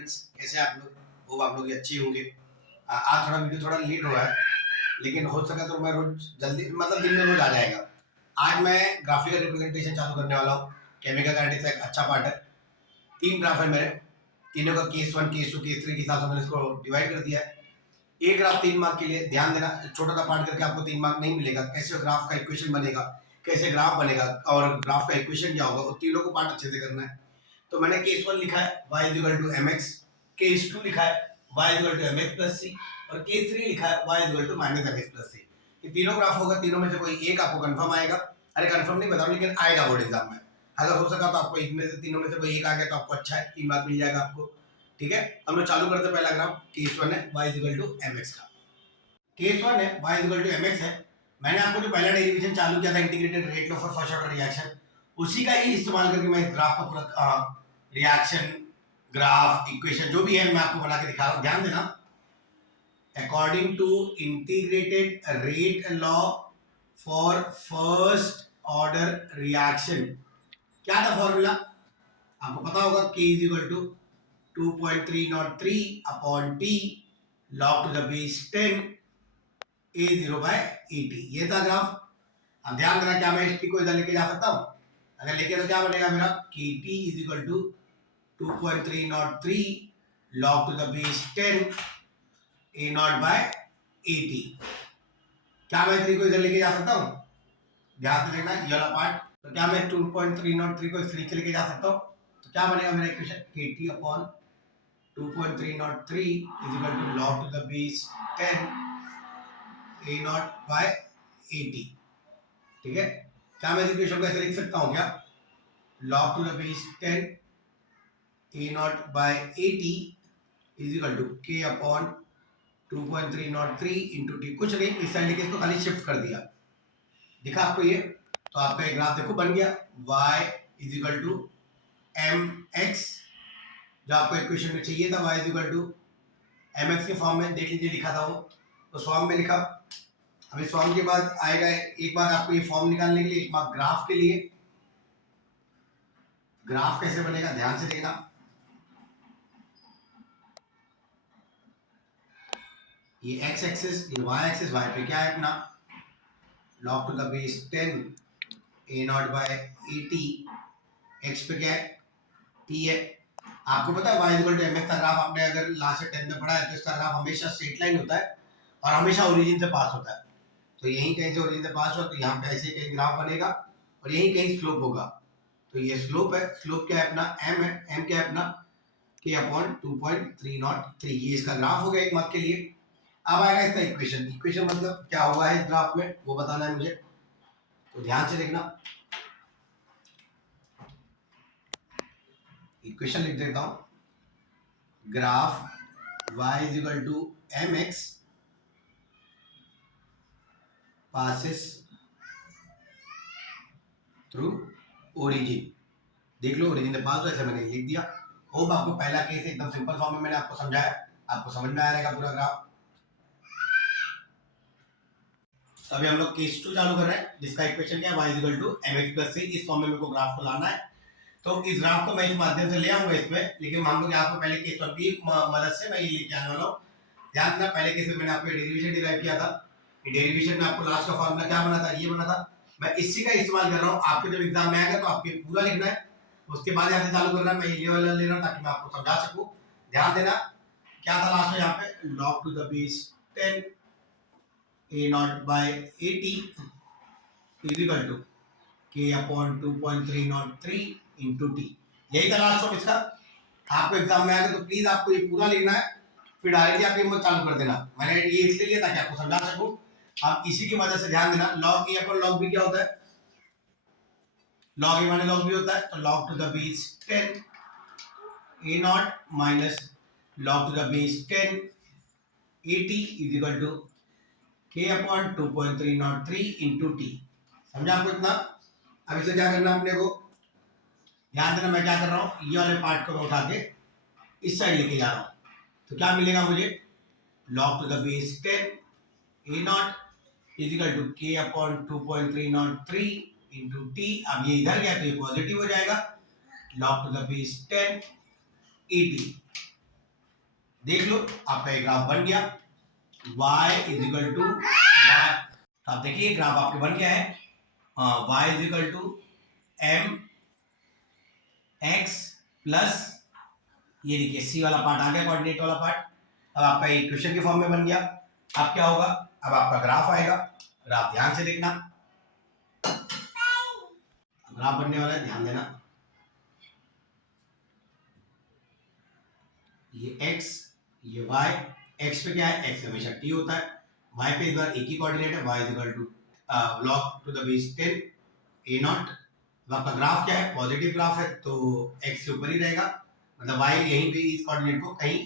Friends, कैसे आप लोग? होप आप लोग भी अच्छे होंगे। आज थोड़ा वीडियो थोड़ा लेट हो रहा है, लेकिन हो सका तो मैं रोज जल्दी मतलब दिन में रोज आ जाएगा। आज मैं ग्राफिकल रिप्रेजेंटेशन चालू करने वाला हूँ। केमिकल काइनेटिक्स का एक अच्छा पार्ट है। 3 ग्राफ है मेरे, तीनों का केस 1, केस 2, केस 3 के हिसाब से मैंने इसको डिवाइड कर दिया है। एक ग्राफ 3 मार्क के लिए, ध्यान देना, छोटा सा पार्ट करके आपको 3 मार्क नहीं मिलेगा। कैसे ग्राफ का इक्वेशन बनेगा, कैसे ग्राफ बनेगा और ग्राफ का इक्वेशन क्या होगा, वो तीनों को पार्ट अच्छे से करना है। तो मैंने केस 1 लिखा है y equal to mx, case 2 लिखा है y equal to mx plus c और केस 3 लिखा है y equal to minus mx plus c। ये तीनों ग्राफ होगा, तीनों में से कोई एक आपको कंफर्म आएगा। अरे कंफर्म नहीं बताऊं, लेकिन आएगा बोर्ड एग्जाम में। अगर हो सका तो आपको एक में से तीनों में से कोई एक आ गया तो आपको अच्छा है, 3 मार्क मिल जाएगा आपको। ठीक है, हम लोग चालू करते हैं। पहला ग्राफ केस 1 है y इक्वल टू mx का। केस 1 है y इक्वल टू mx है। मैंने आपको जो पहला डेरिवेशन चालू किया था, integrated rate law for first order reaction, उसी का ही इस्तेमाल करके मैं इस ग्राफ का पूरा रिएक्शन ग्राफ इक्वेशन जो भी है मैं आपको बना के दिखा रहा हूं। ध्यान देना, according to integrated rate law for first order reaction, क्या था फॉर्मूला आपको पता होगा, k is equal to 2.303 upon t log to the base 10 a0/80। ये था ग्राफ। अब ध्यान देना, क्या मैं इसकी को इधर लेके जा सकता हूं? अगर लेके तो क्या बनेगा मेरा, kt is equal to 2.303 log to the base 10 a0/80। क्या मैं 3 को इधर लेके जा सकता हूं? ध्यान से देखना ये वाला पार्ट। तो क्या मैं 2.303 को इस तरीके लेके जा सकता हूं? तो क्या बनेगा मेरा equation, kt upon 2.303 is equal to log to the base 10 a0/80। ठीक है, क्या मैं इक्वेशन को ऐसे लिख सकता हूं क्या, log to the base 10 a0/80 is equal to k upon 2.303 into t. कुछ नहीं, इस साइड लेके इसको खाली शिफ्ट कर दिया, दिखा आपको ये। तो आपका एक ग्राफ देखो बन गया, y is equal to mx, जो आपको इक्वेशन में चाहिए था, y is equal to mx के फॉर्म में देख लीजिए लिखा था वो, तो फॉर्म में लिखा। अब इस फॉर्म के बाद आएगा एक बार आपको ये फॉर्म निकालने के लिए, एक बार ग्राफ के लिए। ग्राफ कैसे बनेगा ध्यान से देखना, ये x एक्सिस, ये y एक्सिस, y पे क्या है अपना log to the base 10 a0/80, x पे क्या है, t है। आपको पता है y इक्वल टू mx का ग्राफ आपने अगर लास्ट से 10 में पढ़ा है तो इसका ग्राफ हमेशा स्ट्रेट लाइन होता है और हमेशा ओरिजिन से पास होता है। तो यहीं कहीं से ओरिजिन से पास हो तो यहाँ पे ऐसे कहीं ग्राफ बनेगा और यहीं कहीं स्लोप होगा। तो ये स्लोप है, स्लोप क्या है अपना m है, m क्या है अपना k अपॉन 2.303। ये इसका ग्राफ हो गया एक मार्क के लिए। अब आएगा इसका इक्वेशन। इक्वेशन मतलब क्या हुआ है इस ग्राफ में वो बताना है मुझे, तो ध्यान से देखना। इक्वेशन लिख देता हूं, graph y is equal to mx passes through origin. देख लो ओरिजिन से पास, ऐसे मैंने लिख दिया। होप आपको पहला केस एकदम सिंपल फॉर्म में मैंने आपको समझाया, आपको समझ में आ रहेगा पूरा ग्राफ। तो अभी हम लोग केस 2 चालू कर रहे हैं, जिसका इक्वेशन क्या है, y equal to mx plus c। इस फॉर्म में मेरे को ग्राफ को लाना है, तो इस ग्राफ को मैं इस माध्यम से ले आऊंगा इसमें, लेकिन मान लो कि आपको पहले केस 1 की मदद से मैं ये लेके आने वाला हूँ। ध्यान देना, पहले केस में मैंने आपको डेरिवेशन डिराइव किया था। डेरिवेशन में आपको लास्ट का फॉर्मूला क्या बना था, ये बना था। मैं इसी का इस्तेमाल कर रहा हूँ। आपके जब एग्जाम में आएगा तो आपके पूरा लिखना है, उसके बाद यहाँ से चालू करना है। मैं ये वाला ले रहा हूँ ताकि मैं आपको समझा सकूँ। ध्यान देना, क्या था लास्ट में यहाँ पे, log to the base 10 a0/80 is equal to k upon 2.303 into t. यही था लास्ट ऑफ इसका। आपको एग्जाम में आएगा तो प्लीज आपको ये पूरा लिखना है, फिर डायरेक्टली आप ये मत चालू कर देना। मैंने ये इसलिए लिया ताकि आपको समझा सकूं। आप इसी की मदद से ध्यान देना, log a upon log b क्या होता है, log a माने log b होता है। तो log to the base 10 a0 minus log to the base 10 80 is equal to k upon 2.303 into t. समझा आपको इतना? अब इसे क्या करना है अपने को, ध्यान देना, मैं क्या कर रहा हूँ, ये वाले पार्ट को मैं उठा के इस साइड लेके जा रहा हूँ। तो क्या मिलेगा मुझे, log to the base 10 a0 is equal to k upon 2.303 into t. अब ये इधर गया तो ये पॉजिटिव हो जाएगा, log टू द बेस 10 80। देख लो आपका ये ग्राफ बन गया y is equal to y। तो आप देखिए ग्राफ आपके बन गया है y is equal to m x plus ये देखिए सी वाला पार्ट आ गया, कोऑर्डिनेट वाला पार्ट। अब आपका इक्वेशन के फॉर्म में बन गया। अब क्या होगा, अब आपका ग्राफ आएगा। ग्राफ ध्यान से देखना, ग्राफ बनने वाला है, ध्यान देना। ये x, ये y। x पे क्या है, x हमेशा t होता है। y पे इस बार एक ही कोऑर्डिनेट है, y is equal to log to the base 10 a naught. अब आपका ग्राफ क्या है, पॉजिटिव ग्राफ है तो x से ऊपर ही रहेगा, मतलब y यहीं पे इस कोऑर्डिनेट को कहीं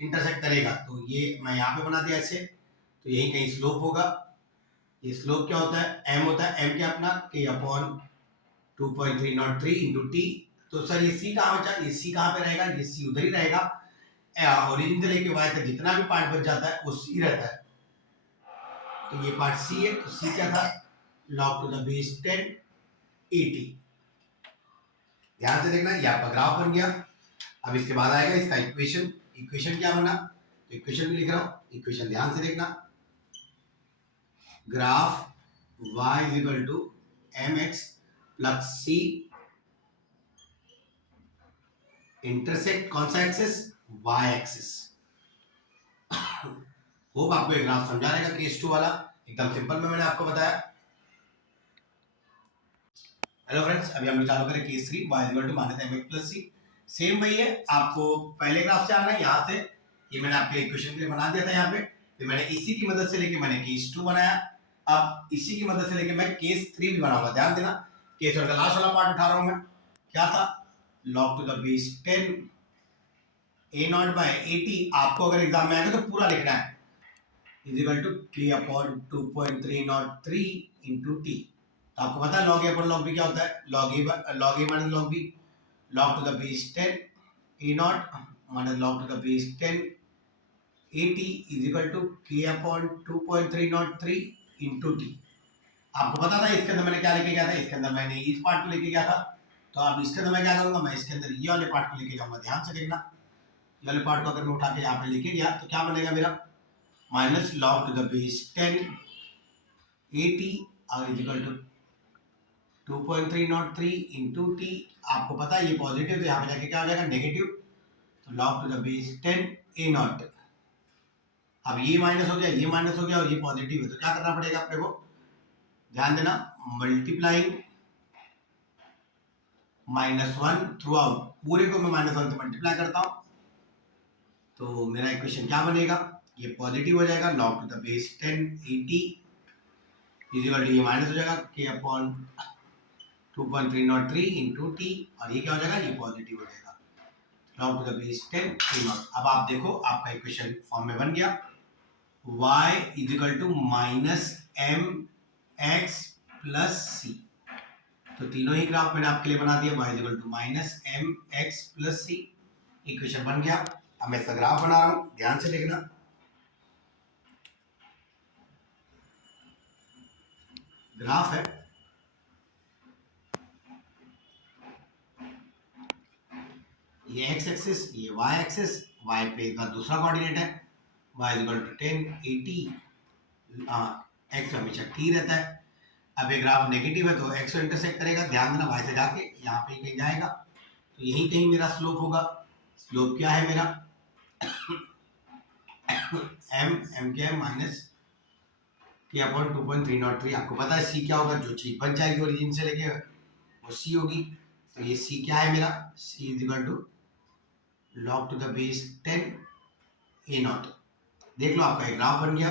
इंटरसेक्ट करेगा। तो ये मैं यहाँ पे बना दिया ऐसे, तो यहीं कहीं स्लोप होगा। ये स्लोप क्या होता है, m होता है। m क्या अपना k अपॉन 2.303 इंटू टी। तो सर ये c कहाँ बचा, ये c कहाँ पे रहेगा, ये c उधर ही रहेगा। ओरिजिन से लेके y तक जितना भी पार्ट बच जाता है वो c रहता है। तो ये पार्ट c है, तो c क्या था, log टू द बेस 10 80। ध्यान से देखना, ये आपका ग्राफ बन गया। अब इसके बाद आएगा इसका इक्वेशन। इक्वेशन क्या बना, तो इक्वेशन भी लिख रहा हूं, इक्वेशन ध्यान से देखना। Graph y is equal to mx plus c intersect कौन सा एक्सिस, y एक्सिस। होप आपको ये ग्राफ समझा रहेगा, केस 2 वाला एकदम सिंपल में मैंने आपको बताया। हेलो फ्रेंड्स, अभी हम चालू करें case 3 y equal to minus mx plus c। Same वही है, आपको पहले ग्राफ से आना है। यहाँ से ये मैंने आपके इक्वेशन के लिए बना दिया था यहाँ पे, फिर मैंने इसी की मदद से लेके मैंने केस 2 बनाया। अब इसी की मदद से लेके मैं केस 3 भी बनाऊंगा। ध्यान देना, केस 1 का लास्ट वाला पार्ट उठा रहा हूं मैं, क्या था, log to the base 10 a naught by 80। आपको अगर एग्जाम में आएगा तो पूरा लिखना है, is equal to k upon 2.303 into t. तो आपको पता है log a upon log b क्या होता है, log a minus log b, log to the base 10 a naught minus log to the base 10 80 is equal to k upon 2.303 into t. आपको पता था इसके अंदर मैंने क्या लेके गया था, इसके अंदर मैंने इस पार्ट को लेके गया था। तो अब इसके अंदर मैं क्या करूंगा, मैं इसके अंदर ये वाले पार्ट को लेके जाऊंगा। ध्यान से देखना, ये वाले पार्ट को अगर मैं उठा के यहाँ पे लेके गया तो क्या बनेगा मेरा, minus log to the base 10 80 is equal to 2.303 into t. आपको पता है ये पॉजिटिव, तो यहाँ पे जाके क्या हो जाएगा, नेगेटिव। तो log to the base 10 a naught. अब ये माइनस हो गया, ये माइनस हो गया और ये पॉजिटिव है, तो क्या करना पड़ेगा अपने को, ध्यान देना, मल्टीप्लाइंग -1 थ्रू आउट। पूरे को मैं -1 से मल्टीप्लाई करता हूं, तो मेरा इक्वेशन क्या बनेगा, ये पॉजिटिव हो जाएगा, log to the base 10 80 is equal to ये माइनस हो जाएगा k अपॉन 2.303 इंटू टी, और ये क्या हो जाएगा, ये पॉजिटिव हो जाएगा, log to the base 10 a naught. अब आप देखो आपका इक्वेशन फॉर्म में बन गया, y is equal to minus m x plus c. तो तीनों ही ग्राफ मैंने आपके लिए बना दिया, y is equal to minus m x plus c. Equation बन गया। अब मैं इसका ग्राफ बना रहा हूं, ध्यान से देखना। ग्राफ है, ये x एक्सिस, ये y एक्सिस, y पे इसका दूसरा कोऑर्डिनेट है, y is equal to 10 80, x हमेशा t रहता है। अब ये ग्राफ नेगेटिव है तो x को इंटरसेक्ट करेगा, ध्यान देना, y से जाके यहाँ पे कहीं जाएगा, तो यही कहीं मेरा स्लोप होगा। स्लोप क्या है मेरा, m क्या है, माइनस k अपॉन 2.303। आपको पता है c क्या होगा, जो चीज बच जाएगी ओरिजिन से लेके वो c होगी। तो ये c क्या है मेरा, c is equal to log to the base 10 a naught. देख लो आपका एक ग्राफ बन गया।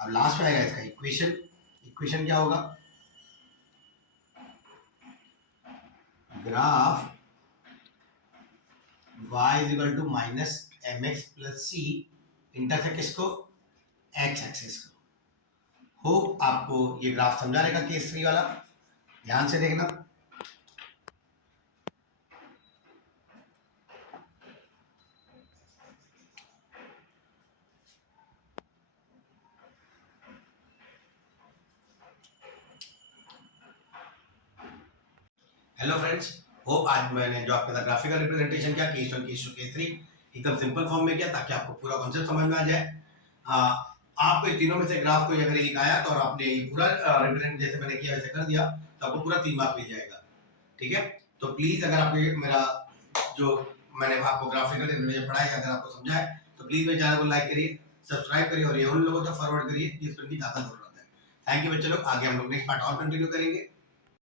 अब लास्ट में आएगा इसका इक्वेशन। इक्वेशन क्या होगा, graph y is equal to minus m x plus c intersect इसको x एक्सिस को। होप आपको ये ग्राफ समझा रहेगा केस 3 वाला, ध्यान से देखना। हेलो फ्रेंड्स, होप आज मैंने जो आपके साथ ग्राफिकल रिप्रेजेंटेशन किया केस 1 केस 2 केस 3 एकदम सिंपल फॉर्म में किया ताकि आपको पूरा कॉन्सेप्ट समझ में आ जाए। आप तीनों में से ग्राफ को अगर एक आया तो और आपने ये पूरा रिप्रेजेंट जैसे मैंने किया वैसे कर दिया तो आपको पूरा 3 मार्क मिल जाएगा। ठीक है, तो प्लीज अगर आपको मेरा जो मैंने आपको ग्राफिकल रिप्रेजेंट पढ़ाया अगर आपको समझा है तो प्लीज मेरे चैनल को लाइक करिए, सब्सक्राइब करिए और ये उन लोगों तक फॉरवर्ड करिए जिस पर भी ज्यादा जरूरत है। थैंक यू बच्चों लोग, आगे हम लोग नेक्स्ट पार्ट और कंटिन्यू करेंगे।